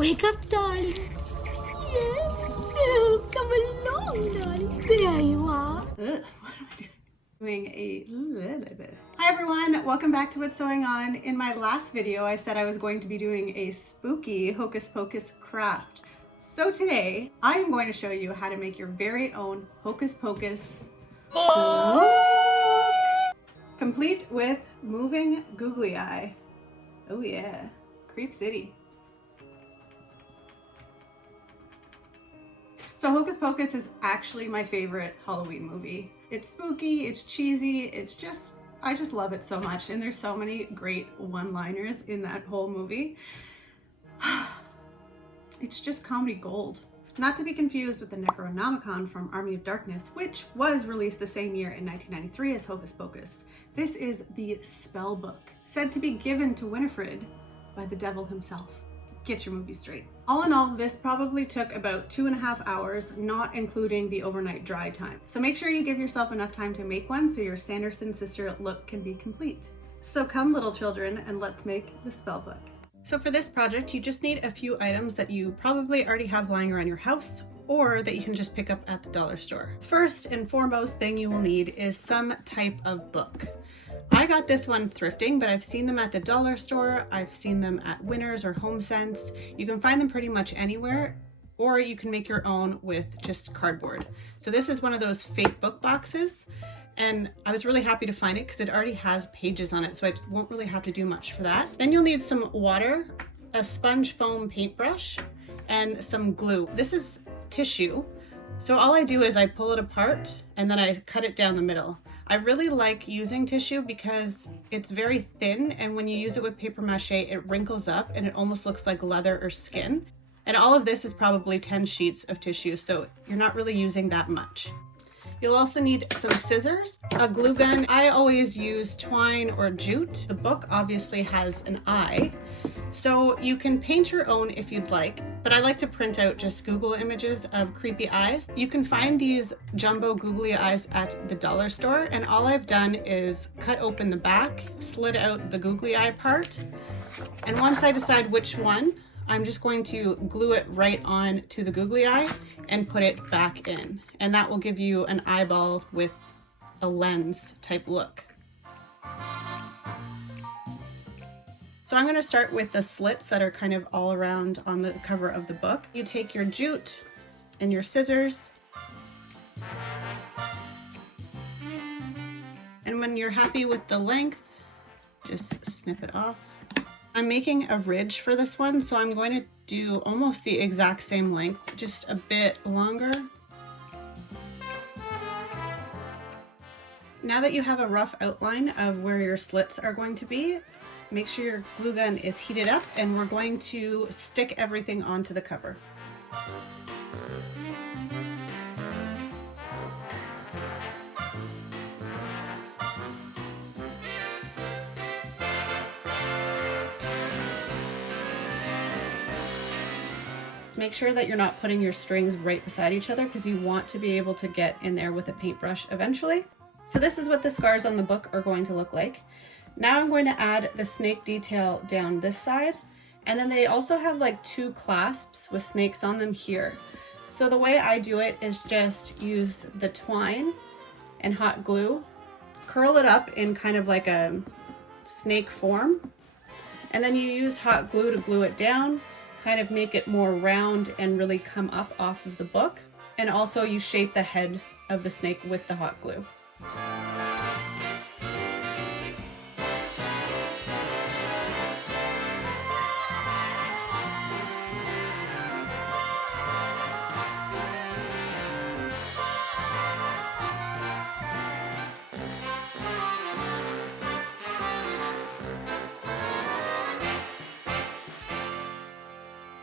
Wake up, darling. Yes. Oh, come along, darling. There you are. What am I doing? Hi everyone, welcome back to What's Sewing On. In my last video, I said I was going to be doing a spooky Hocus Pocus craft. So today, I'm going to show you how to make your very own Hocus Pocus book, complete with moving googly eye. Oh yeah, Creep City. So Hocus Pocus is actually my favorite Halloween movie. It's spooky, it's cheesy, I just love it so much, and there's so many great one-liners in that whole movie. It's just comedy gold. Not to be confused with the Necronomicon from Army of Darkness, which was released the same year in 1993 as Hocus Pocus. This is the spell book, said to be given to Winifred by the devil himself. Get your movie straight. All in all, this probably took about 2.5 hours, not including the overnight dry time. So make sure you give yourself enough time to make one so your Sanderson Sister look can be complete. So come little children and let's make the spell book. So for this project, you just need a few items that you probably already have lying around your house or that you can just pick up at the dollar store. First and foremost thing you will need is some type of book. I got this one thrifting, but I've seen them at the dollar store. I've seen them at Winners or HomeSense. You can find them pretty much anywhere, or you can make your own with just cardboard. So this is one of those fake book boxes, and I was really happy to find it because it already has pages on it, so I won't really have to do much for that. Then you'll need some water, a sponge foam paintbrush, and some glue. This is tissue, so all I do is I pull it apart and then I cut it down the middle. I really like using tissue because it's very thin, and when you use it with paper mache, it wrinkles up and it almost looks like leather or skin. And all of this is probably 10 sheets of tissue, so you're not really using that much. You'll also need some scissors, a glue gun. I always use twine or jute. The book obviously has an eye, so you can paint your own if you'd like, but I like to print out just Google images of creepy eyes. You can find these jumbo googly eyes at the dollar store, and all I've done is cut open the back, slid out the googly eye part, and once I decide which one, I'm just going to glue it right on to the googly eye and put it back in. And that will give you an eyeball with a lens type look. So I'm going to start with the slits that are kind of all around on the cover of the book. You take your jute and your scissors, and when you're happy with the length, just snip it off. I'm making a ridge for this one, so I'm going to do almost the exact same length, just a bit longer. Now that you have a rough outline of where your slits are going to be, make sure your glue gun is heated up, and we're going to stick everything onto the cover. Make sure that you're not putting your strings right beside each other because you want to be able to get in there with a paintbrush eventually. So this is what the scars on the book are going to look like. Now I'm going to add the snake detail down this side, and then they also have like 2 clasps with snakes on them here. So the way I do it is just use the twine and hot glue, curl it up in kind of like a snake form, and then you use hot glue to glue it down, kind of make it more round and really come up off of the book. And also you shape the head of the snake with the hot glue.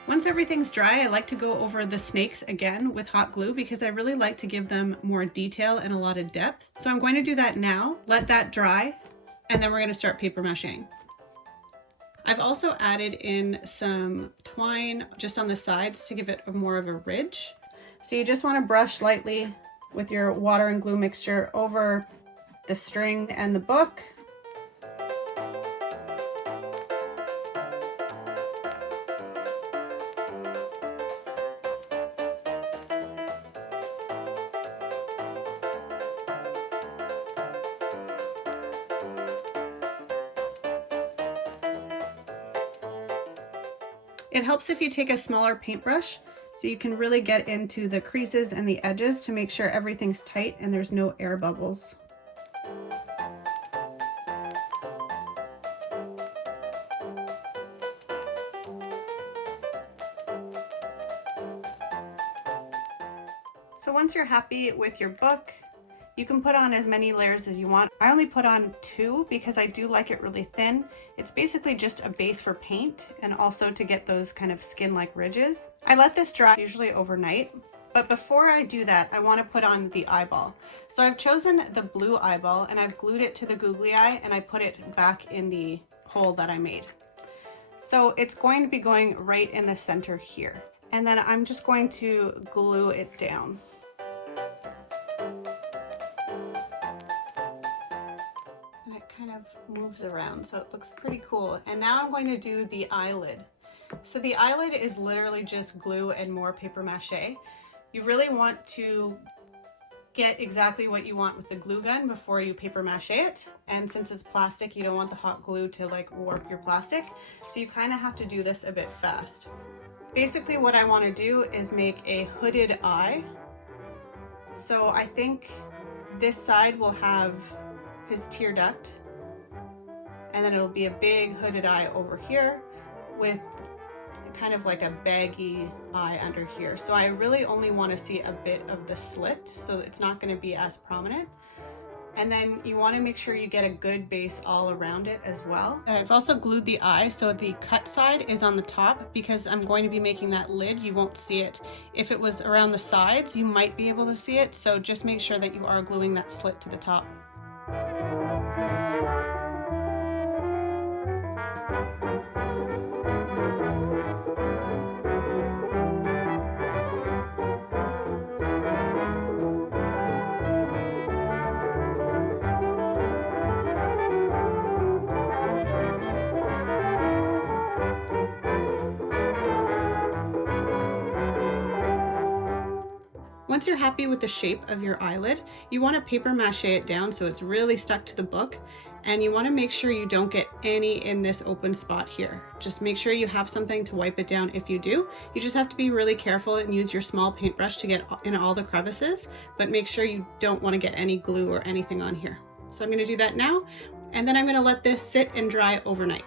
Once everything's dry, I like to go over the snakes again with hot glue because I really like to give them more detail and a lot of depth. So I'm going to do that now, let that dry, and then we're going to start paper mashing. I've also added in some twine just on the sides to give it more of a ridge. So you just want to brush lightly with your water and glue mixture over the string and the book. It helps if you take a smaller paintbrush so you can really get into the creases and the edges to make sure everything's tight and there's no air bubbles. So once you're happy with your book, you can put on as many layers as you want. I only put on 2 because I do like it really thin. It's basically just a base for paint and also to get those kind of skin-like ridges. I let this dry usually overnight, but before I do that, I want to put on the eyeball. So I've chosen the blue eyeball and I've glued it to the googly eye and I put it back in the hole that I made. So it's going to be going right in the center here. And then I'm just going to glue it down. Kind of moves around, so it looks pretty cool. And now I'm going to do the eyelid. So the eyelid is literally just glue and more paper mache. You really want to get exactly what you want with the glue gun before you paper mache it. And since it's plastic, you don't want the hot glue to like warp your plastic. So you kind of have to do this a bit fast. Basically what I want to do is make a hooded eye. So I think this side will have his tear duct, and then it'll be a big hooded eye over here with kind of like a baggy eye under here. So I really only want to see a bit of the slit, so it's not going to be as prominent. And then you want to make sure you get a good base all around it as well. I've also glued the eye so the cut side is on the top because I'm going to be making that lid. You won't see it. If it was around the sides, you might be able to see it. So just make sure that you are gluing that slit to the top. Once you're happy with the shape of your eyelid, you want to paper mache it down so it's really stuck to the book, and you want to make sure you don't get any in this open spot here. Just make sure you have something to wipe it down if you do. You just have to be really careful and use your small paintbrush to get in all the crevices, but make sure you don't want to get any glue or anything on here. So I'm going to do that now, and then I'm going to let this sit and dry overnight.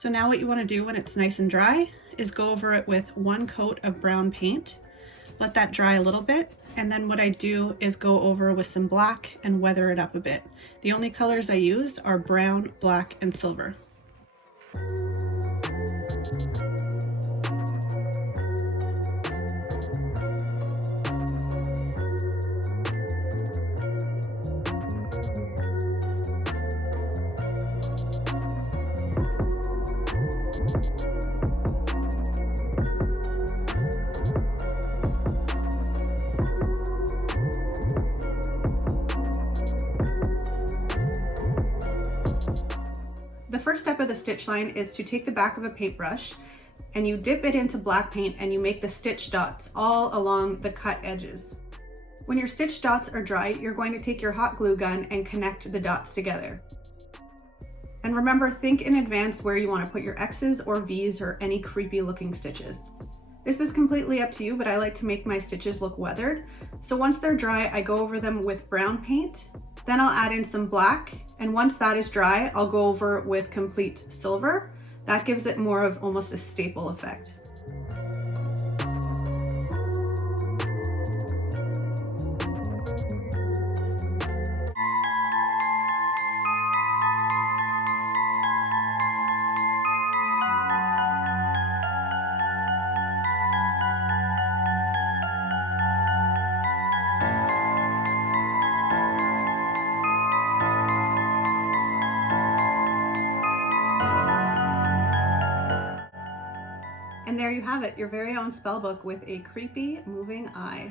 So now what you want to do when it's nice and dry is go over it with 1 coat of brown paint, let that dry a little bit, and then what I do is go over with some black and weather it up a bit. The only colors I used are brown, black, and silver. The first step of the stitch line is to take the back of a paintbrush and you dip it into black paint and you make the stitch dots all along the cut edges. When your stitch dots are dry, you're going to take your hot glue gun and connect the dots together. And remember, think in advance where you want to put your X's or V's or any creepy looking stitches. This is completely up to you, but I like to make my stitches look weathered. So once they're dry, I go over them with brown paint. Then I'll add in some black, and once that is dry, I'll go over with complete silver. That gives it more of almost a staple effect. And there you have it, your very own spell book with a creepy moving eye.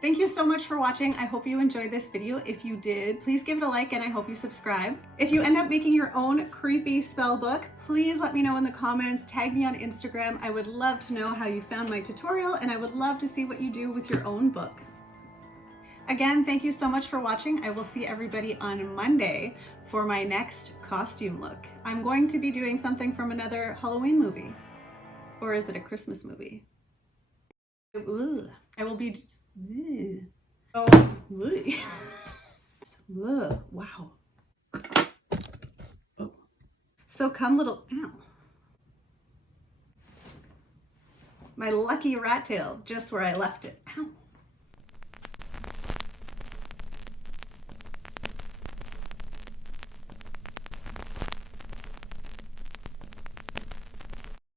Thank you so much for watching. I hope you enjoyed this video. If you did, please give it a like and I hope you subscribe. If you end up making your own creepy spell book, please let me know in the comments, tag me on Instagram. I would love to know how you found my tutorial and I would love to see what you do with your own book. Again, thank you so much for watching. I will see everybody on Monday for my next costume look. I'm going to be doing something from another Halloween movie. Or is it a Christmas movie? Ugh. I will be just, oh, ugh, wow. Oh. So come little, ow. My lucky rat tail, just where I left it. Ow.